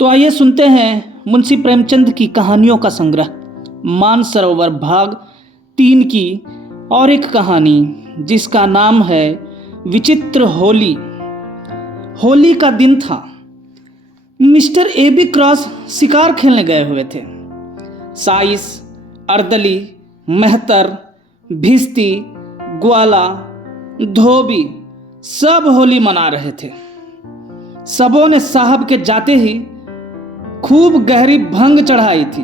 तो आइए सुनते हैं मुंशी प्रेमचंद की कहानियों का संग्रह मानसरोवर भाग 3 की और एक कहानी जिसका नाम है विचित्र होली। होली का दिन था। मिस्टर एबी क्रॉस शिकार खेलने गए हुए थे। साइस, अर्दली, मेहतर, भिस्ती, ग्वाला, धोबी सब होली मना रहे थे। सबों ने साहब के जाते ही खूब गहरी भंग चढ़ाई थी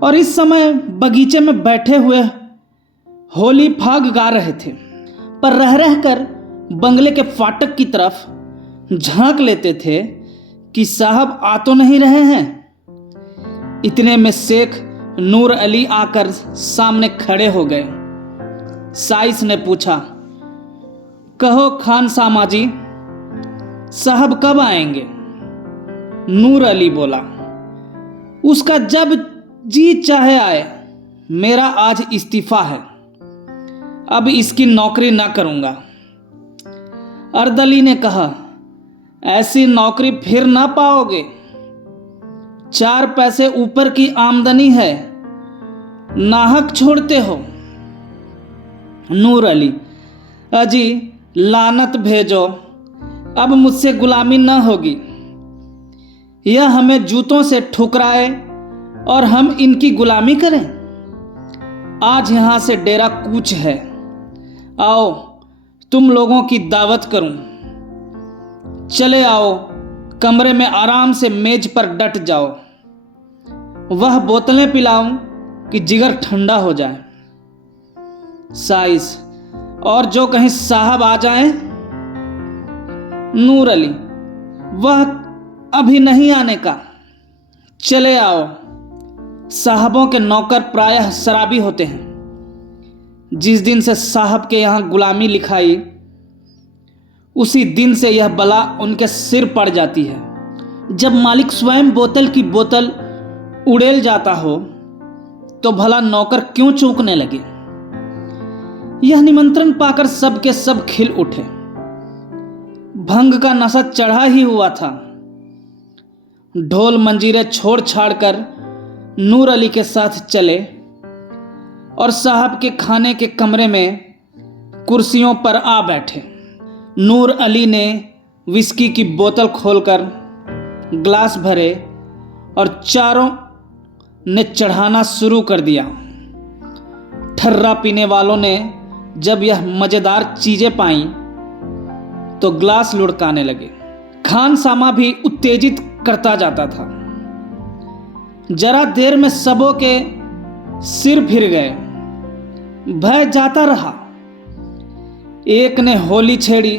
और इस समय बगीचे में बैठे हुए होली फाग गा रहे थे, पर रह रहकर बंगले के फाटक की तरफ झांक लेते थे कि साहब आ तो नहीं रहे हैं। इतने में शेख नूर अली आकर सामने खड़े हो गए। साइस ने पूछा, कहो खान सामा जी, साहब कब आएंगे? नूर अली बोला, उसका जब जी चाहे आए, मेरा आज इस्तीफा है, अब इसकी नौकरी ना करूंगा। अर्दली ने कहा, ऐसी नौकरी फिर ना पाओगे, 4 पैसे ऊपर की आमदनी है, नाहक छोड़ते हो। नूर अली, अजी लानत भेजो, अब मुझसे गुलामी न होगी। यह हमें जूतों से ठुकराए और हम इनकी गुलामी करें। आज यहां से डेरा कूच है, आओ तुम लोगों की दावत करूं। चले आओ, कमरे में आराम से मेज पर डट जाओ। वह बोतलें पिलाऊं कि जिगर ठंडा हो जाए। साइस, और जो कहीं साहब आ जाएं? नूर अली, वह अभी नहीं आने का, चले आओ। साहबों के नौकर प्रायः शराबी होते हैं। जिस दिन से साहब के यहाँ गुलामी लिखाई, उसी दिन से यह बला उनके सिर पड़ जाती है। जब मालिक स्वयं बोतल की बोतल उड़ेल जाता हो तो भला नौकर क्यों चूकने लगे? यह निमंत्रण पाकर सब के सब खिल उठे। भंग का नशा चढ़ा ही हुआ था। ढोल मंजीरे छोड़ छाड़ कर नूर अली के साथ चले और साहब के खाने के कमरे में कुर्सियों पर आ बैठे। नूर अली ने विस्की की बोतल खोलकर ग्लास भरे और चारों ने चढ़ाना शुरू कर दिया। ठर्रा पीने वालों ने जब यह मजेदार चीजें पाईं तो ग्लास लुढ़काने लगे। खान सामा भी उत्तेजित करता जाता था। जरा देर में सबों के सिर फिर गए, भय जाता रहा। एक ने होली छेड़ी,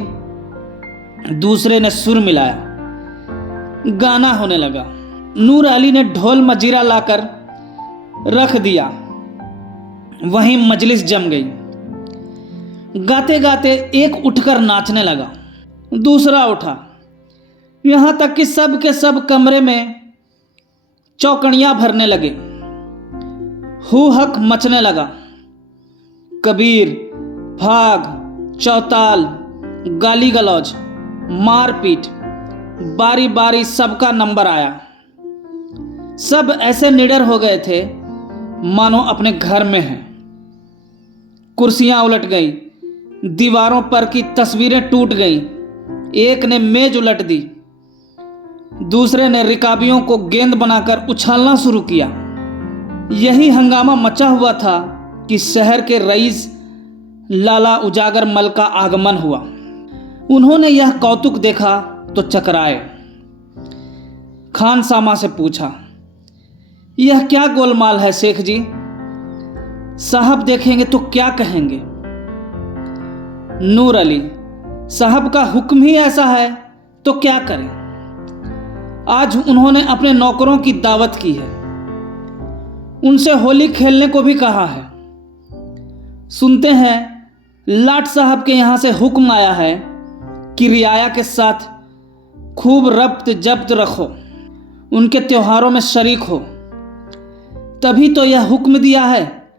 दूसरे ने सुर मिलाया, गाना होने लगा। नूर अली ने ढोल मजीरा लाकर रख दिया, वहीं मजलिस जम गई। गाते गाते एक उठकर नाचने लगा, दूसरा उठा, यहां तक कि सब के सब कमरे में चौकड़ियां भरने लगे। हू हक मचने लगा। कबीर, भाग, चौताल, गाली गलौज, मारपीट, बारी बारी सबका नंबर आया। सब ऐसे निडर हो गए थे मानो अपने घर में हैं। कुर्सियां उलट गई, दीवारों पर की तस्वीरें टूट गईं। एक ने मेज उलट दी, दूसरे ने रिकाबियों को गेंद बनाकर उछालना शुरू किया। यही हंगामा मचा हुआ था कि शहर के रईस लाला उजागर मल का आगमन हुआ। उन्होंने यह कौतुक देखा तो चकराए। खान सामा से पूछा, यह क्या गोलमाल है शेख जी? साहब देखेंगे तो क्या कहेंगे? नूर अली, साहब का हुक्म ही ऐसा है तो क्या करें? आज उन्होंने अपने नौकरों की दावत की है, उनसे होली खेलने को भी कहा है। सुनते हैं लाट साहब के यहां से हुक्म आया है कि रियाया के साथ खूब रब्त जब्त रखो, उनके त्योहारों में शरीक हो। तभी तो यह हुक्म दिया है,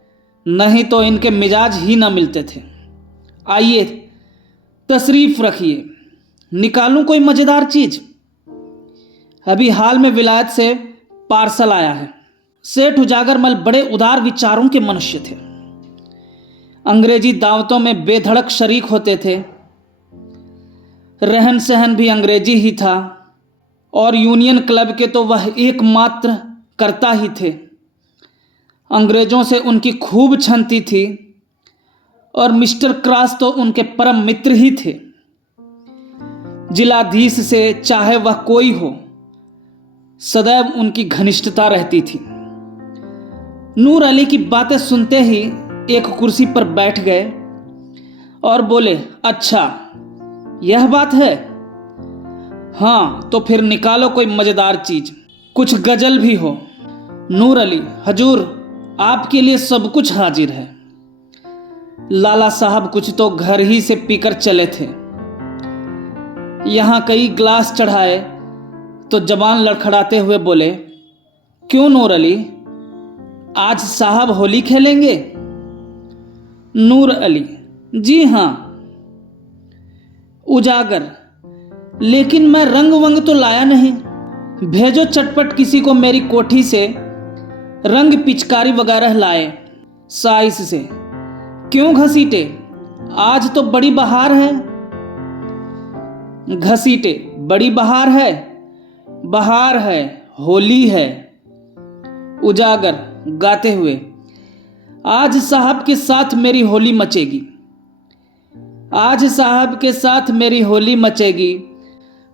नहीं तो इनके मिजाज ही न मिलते थे। आइए तशरीफ रखिए, निकालूं कोई मजेदार चीज? अभी हाल में विलायत से पार्सल आया है। सेठ उजागरमल बड़े उदार विचारों के मनुष्य थे। अंग्रेजी दावतों में बेधड़क शरीक होते थे। रहन सहन भी अंग्रेजी ही था और यूनियन क्लब के तो वह एकमात्र कर्ता ही थे। अंग्रेजों से उनकी खूब छनती थी और मिस्टर क्रॉस तो उनके परम मित्र ही थे। जिलाधीश से चाहे वह कोई हो, सदैव उनकी घनिष्ठता रहती थी। नूर अली की बातें सुनते ही एक कुर्सी पर बैठ गए और बोले, अच्छा यह बात है? हाँ तो फिर निकालो कोई मजेदार चीज, कुछ गजल भी हो। नूर अली, हजूर आपके लिए सब कुछ हाजिर है। लाला साहब कुछ तो घर ही से पीकर चले थे। यहां कई गिलास चढ़ाए तो जबान लड़खड़ाते हुए बोले, क्यों नूर अली, आज साहब होली खेलेंगे? नूर अली, जी हां। उजागर, लेकिन मैं रंग वंग तो लाया नहीं। भेजो चटपट किसी को मेरी कोठी से रंग पिचकारी वगैरह लाए साइस से। क्यों घसीटे, आज तो बड़ी बहार है। घसीटे, बड़ी बहार है? बहार है, होली है। उजागर गाते हुए, आज साहब के साथ मेरी होली मचेगी। आज साहब के साथ मेरी होली मचेगी,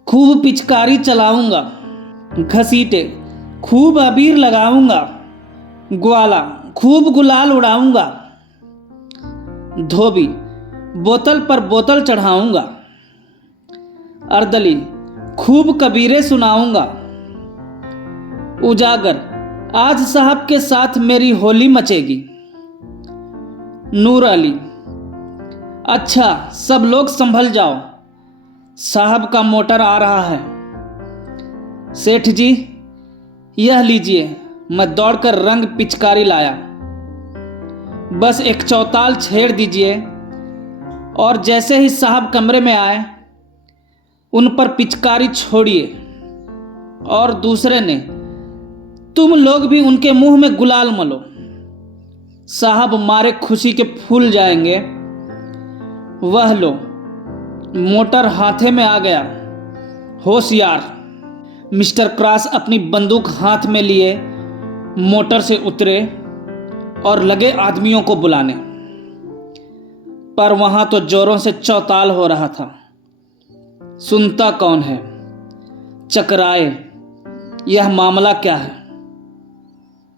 खूब पिचकारी चलाऊंगा। घसीटे, खूब अबीर लगाऊंगा। ग्वाला, खूब गुलाल उड़ाऊंगा। धोबी, बोतल पर बोतल चढ़ाऊंगा। अर्दली, खूब कबीरे सुनाऊंगा। उजागर, आज साहब के साथ मेरी होली मचेगी। नूर अली, अच्छा सब लोग संभल जाओ, साहब का मोटर आ रहा है। सेठ जी यह लीजिए, मैं दौड़कर रंग पिचकारी लाया। बस एक चौताल छेड़ दीजिए और जैसे ही साहब कमरे में आए उन पर पिचकारी छोड़िए। और दूसरे ने, तुम लोग भी उनके मुंह में गुलाल मलो। साहब मारे खुशी के फूल जाएंगे। वह लो, मोटर हाथे में आ गया। होशियार। मिस्टर क्रॉस अपनी बंदूक हाथ में लिए मोटर से उतरे और लगे आदमियों को बुलाने। पर वहां तो जोरों से चौताल हो रहा था। सुनता कौन है? चकराए, यह मामला क्या है?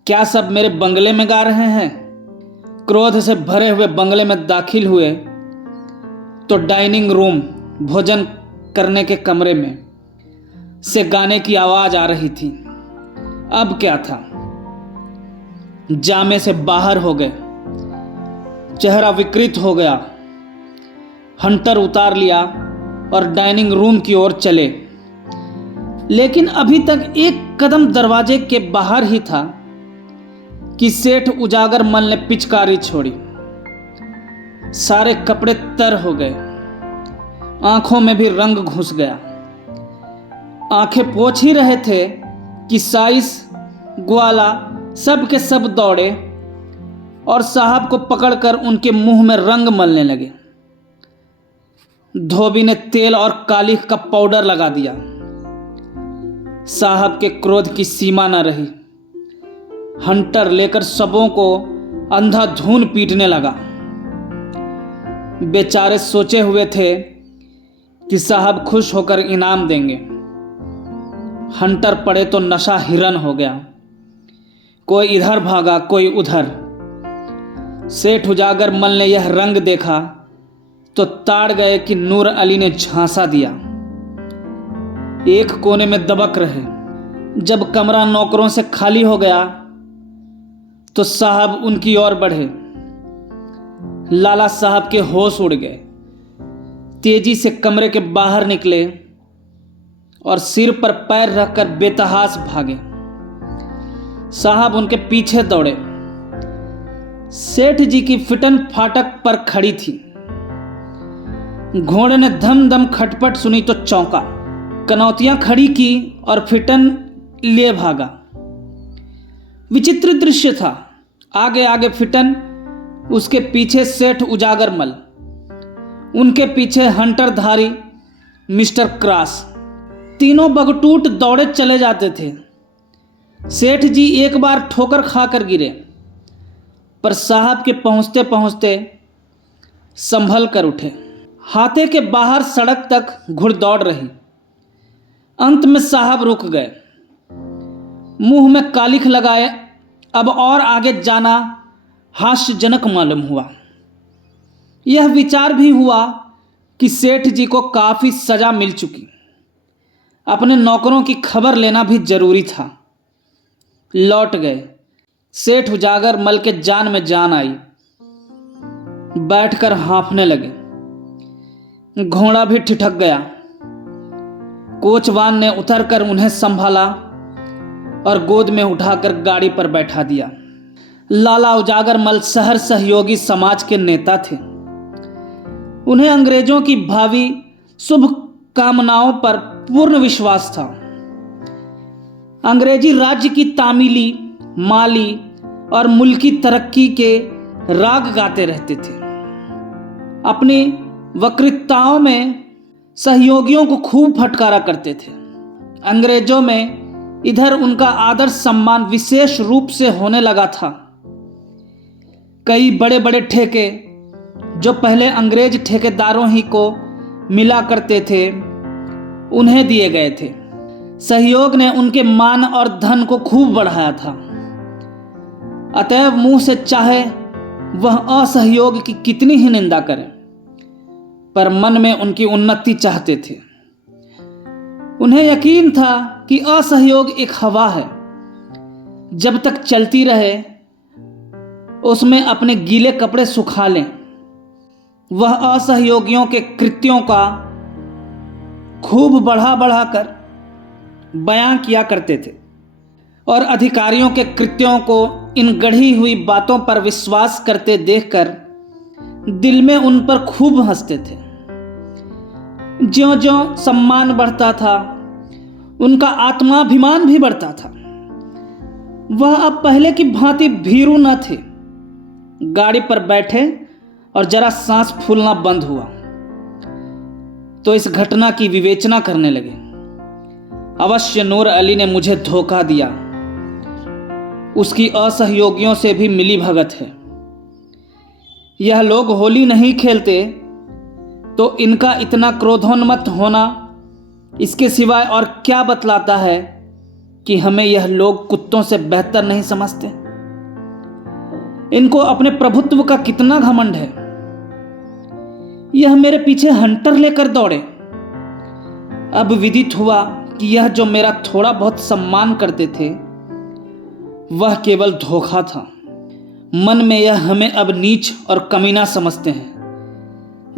क्या सब मेरे बंगले में गा रहे हैं? क्रोध से भरे हुए बंगले में दाखिल हुए तो डाइनिंग रूम, भोजन करने के कमरे में से गाने की आवाज आ रही थी। अब क्या था? जामे से बाहर हो गए। चेहरा विकृत हो गया। हंटर उतार लिया और डाइनिंग रूम की ओर चले। लेकिन अभी तक एक कदम दरवाजे के बाहर ही था कि सेठ उजागरमल ने पिचकारी छोड़ी। सारे कपड़े तर हो गए, आंखों में भी रंग घुस गया। आंखें पोंछ ही रहे थे कि साइस, ग्वाला सब के सब दौड़े और साहब को पकड़कर उनके मुंह में रंग मलने लगे। धोबी ने तेल और कालिख का पाउडर लगा दिया। साहब के क्रोध की सीमा न रही। हंटर लेकर सबों को अंधाधुन पीटने लगा। बेचारे सोचे हुए थे कि साहब खुश होकर इनाम देंगे। हंटर पड़े तो नशा हिरन हो गया। कोई इधर भागा, कोई उधर। सेठ उजागरमल ने यह रंग देखा तो ताड़ गए कि नूर अली ने झांसा दिया। एक कोने में दबक रहे। जब कमरा नौकरों से खाली हो गया तो साहब उनकी ओर बढ़े। लाला साहब के होश उड़ गए। तेजी से कमरे के बाहर निकले और सिर पर पैर रखकर बेतहास भागे। साहब उनके पीछे दौड़े। सेठ जी की फिटन फाटक पर खड़ी थी। घोड़े ने धम धम खटपट सुनी तो चौंका। कनौतियां खड़ी की और फिटन लिए भागा। विचित्र दृश्य था। आगे आगे फिटन, उसके पीछे सेठ उजागरमल, उनके पीछे हंटरधारी मिस्टर क्रॉस। तीनों बगटूट दौड़े चले जाते थे। सेठ जी एक बार ठोकर खाकर गिरे, पर साहब के पहुंचते पहुंचते संभल कर उठे। हाथे के बाहर सड़क तक घुड़दौड़ रही। अंत में साहब रुक गए, मुंह में कालिख लगाए। अब और आगे जाना हास्यजनक मालूम हुआ। यह विचार भी हुआ कि सेठ जी को काफी सजा मिल चुकी, अपने नौकरों की खबर लेना भी जरूरी था। लौट गए। सेठ उजागरमल के जान में जान आई। बैठकर हाँफने लगे। घोड़ा भी ठिठक गया। कोचवान ने उतरकर उन्हें संभाला और गोद में उठाकर गाड़ी पर बैठा दिया। लाला उजागरमल शहर सहयोगी समाज के नेता थे। उन्हें अंग्रेजों की भावी शुभ कामनाओं पर पूर्ण विश्वास था। अंग्रेजी राज्य की तामीली, माली और मुल्की तरक्की के राग गाते रहते थे। अपनी वक्तृताओं में सहयोगियों को खूब फटकारा करते थे। अंग्रेजों में इधर उनका आदर सम्मान विशेष रूप से होने लगा था। कई बड़े बड़े ठेके जो पहले अंग्रेज ठेकेदारों ही को मिला करते थे, उन्हें दिए गए थे। सहयोग ने उनके मान और धन को खूब बढ़ाया था। अतएव मुंह से चाहे वह असहयोग की कितनी ही निंदा करें, पर मन में उनकी उन्नति चाहते थे। उन्हें यकीन था कि असहयोग एक हवा है, जब तक चलती रहे उसमें अपने गीले कपड़े सुखा लें। वह असहयोगियों के कृत्यों का खूब बढ़ा बढ़ाकर बयां किया करते थे और अधिकारियों के कृत्यों को इन गढ़ी हुई बातों पर विश्वास करते देखकर दिल में उन पर खूब हंसते थे। ज्यों-ज्यों सम्मान बढ़ता था, उनका आत्माभिमान भी बढ़ता था। वह अब पहले की भांति भीरू न थे। गाड़ी पर बैठे और जरा सांस फूलना बंद हुआ तो इस घटना की विवेचना करने लगे। अवश्य नूर अली ने मुझे धोखा दिया, उसकी असहयोगियों से भी मिली भगत है। यह लोग होली नहीं खेलते तो इनका इतना क्रोधोन्मत्त होना इसके सिवाय और क्या बतलाता है कि हमें यह लोग कुत्तों से बेहतर नहीं समझते। इनको अपने प्रभुत्व का कितना घमंड है। यह मेरे पीछे हंटर लेकर दौड़े। अब विदित हुआ कि यह जो मेरा थोड़ा बहुत सम्मान करते थे वह केवल धोखा था। मन में यह हमें अब नीच और कमीना समझते हैं।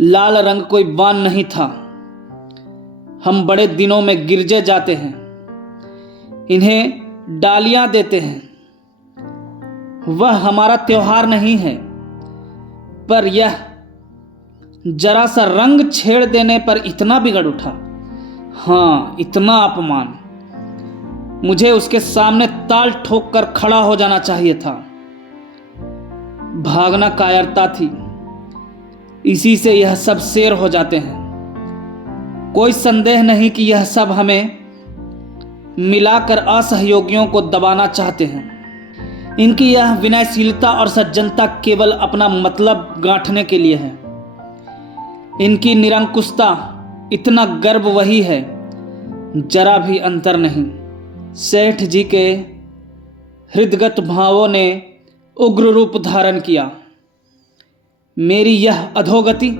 लाल रंग कोई बान नहीं था। हम बड़े दिनों में गिरजे जाते हैं, इन्हें डालियां देते हैं। वह हमारा त्योहार नहीं है, पर यह जरा सा रंग छेड़ देने पर इतना बिगड़ उठा। हाँ, इतना अपमान। मुझे उसके सामने ताल ठोक कर खड़ा हो जाना चाहिए था। भागना कायरता थी, इसी से यह सब शेर हो जाते हैं। कोई संदेह नहीं कि यह सब हमें मिलाकर असहयोगियों को दबाना चाहते हैं। इनकी यह विनयशीलता और सज्जनता केवल अपना मतलब गांठने के लिए है। इनकी निरंकुशता, इतना गर्व वही है, जरा भी अंतर नहीं। सेठ जी के हृदगत भावों ने उग्र रूप धारण किया। मेरी यह अधोगति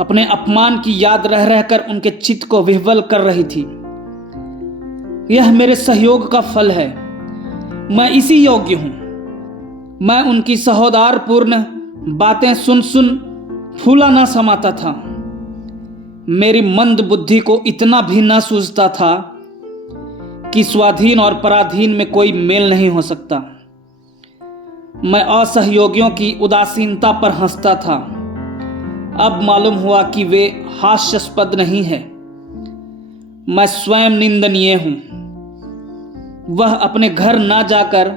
अपने अपमान की याद रह रहकर उनके चित्त को विह्वल कर रही थी। यह मेरे सहयोग का फल है। मैं इसी योग्य हूं। मैं उनकी सहोदारपूर्ण बातें सुन सुन फूला ना समाता था। मेरी मंद बुद्धि को इतना भी न सूझता था कि स्वाधीन और पराधीन में कोई मेल नहीं हो सकता। मैं असहयोगियों की उदासीनता पर हंसता था। अब मालूम हुआ कि वे हास्यास्पद नहीं है। मैं स्वयं निंदनीय हूं। वह अपने घर ना जाकर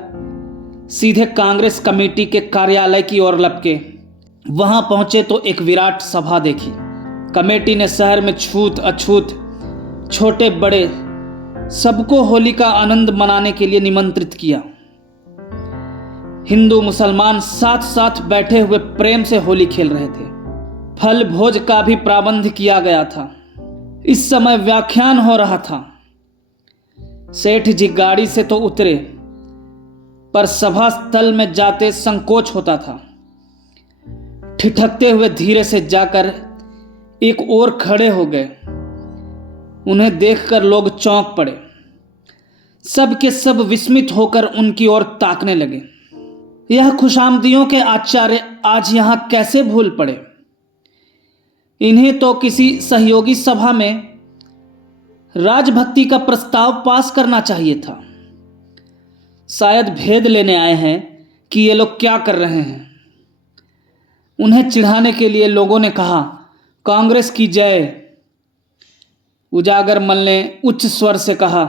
सीधे कांग्रेस कमेटी के कार्यालय की ओर लपके। वहां पहुंचे तो एक विराट सभा देखी। कमेटी ने शहर में छूत अछूत, छोटे बड़े सबको होली का आनंद मनाने के लिए निमंत्रित किया। हिंदू मुसलमान साथ साथ बैठे हुए प्रेम से होली खेल रहे थे। फल भोज का भी प्रबंध किया गया था। इस समय व्याख्यान हो रहा था। सेठ जी गाड़ी से तो उतरे, पर सभा स्थल में जाते संकोच होता था। ठिठकते हुए धीरे से जाकर एक ओर खड़े हो गए। उन्हें देखकर लोग चौंक पड़े। सब के सब विस्मित होकर उनकी ओर ताकने लगे। यह खुशामदियों के आचार्य आज यहां कैसे भूल पड़े? इन्हें तो किसी सहयोगी सभा में राजभक्ति का प्रस्ताव पास करना चाहिए था। शायद भेद लेने आए हैं कि ये लोग क्या कर रहे हैं। उन्हें चिढ़ाने के लिए लोगों ने कहा, कांग्रेस की जय। उजागर मल ने उच्च स्वर से कहा,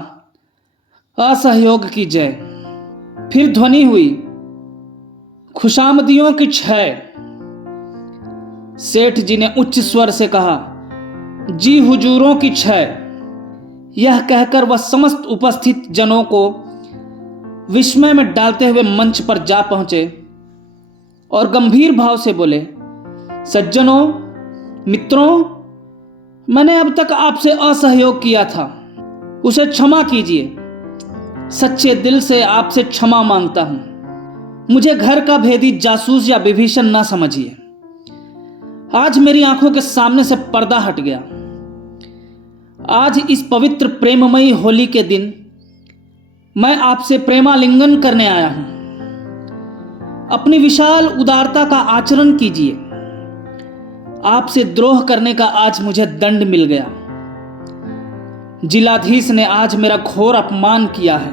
असहयोग की जय। फिर ध्वनि हुई, खुशामदियों की क्षय। सेठ जी ने उच्च स्वर से कहा, जी हुजूरों की क्षय। यह कहकर वह समस्त उपस्थित जनों को विस्मय में डालते हुए मंच पर जा पहुंचे और गंभीर भाव से बोले, सज्जनों, मित्रों, मैंने अब तक आपसे असहयोग किया था, उसे क्षमा कीजिए। सच्चे दिल से आपसे क्षमा मांगता हूं। मुझे घर का भेदी जासूस या विभीषण ना समझिए। आज मेरी आंखों के सामने से पर्दा हट गया। आज इस पवित्र प्रेममयी होली के दिन मैं आपसे प्रेमालिंगन करने आया हूं। अपनी विशाल उदारता का आचरण कीजिए। आपसे द्रोह करने का आज मुझे दंड मिल गया। जिलाधीश ने आज मेरा घोर अपमान किया है।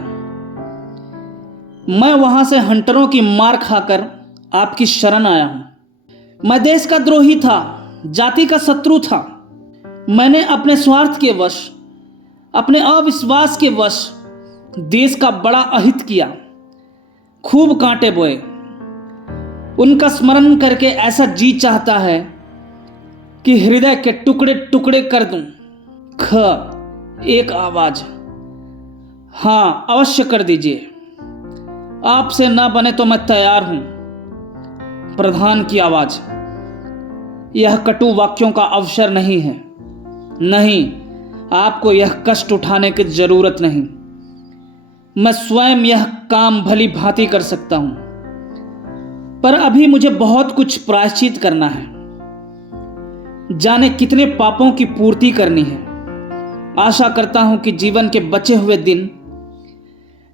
मैं वहां से हंटरों की मार खाकर आपकी शरण आया हूं। मैं देश का द्रोही था, जाति का शत्रु था। मैंने अपने स्वार्थ के वश, अपने अविश्वास के वश देश का बड़ा अहित किया, खूब कांटे बोए। उनका स्मरण करके ऐसा जी चाहता है कि हृदय के टुकड़े टुकड़े कर दूं। एक आवाज, हां अवश्य कर दीजिए। आपसे ना बने तो मैं तैयार हूं। प्रधान की आवाज, यह कटु वाक्यों का अवसर नहीं है। नहीं, आपको यह कष्ट उठाने की जरूरत नहीं। मैं स्वयं यह काम भली भांति कर सकता हूं, पर अभी मुझे बहुत कुछ प्रायश्चित करना है। जाने कितने पापों की पूर्ति करनी है। आशा करता हूं कि जीवन के बचे हुए दिन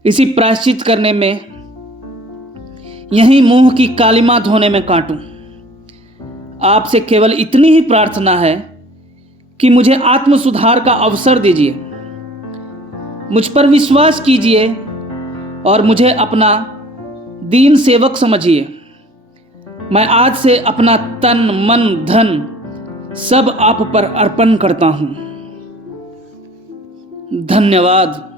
इसी प्रायश्चित करने में, यहीं मुंह की कालिमा धोने में काटूं। आपसे केवल इतनी ही प्रार्थना है कि मुझे आत्म सुधार का अवसर दीजिए। मुझ पर विश्वास कीजिए और मुझे अपना दीन सेवक समझिए। मैं आज से अपना तन मन धन सब आप पर अर्पण करता हूं। धन्यवाद।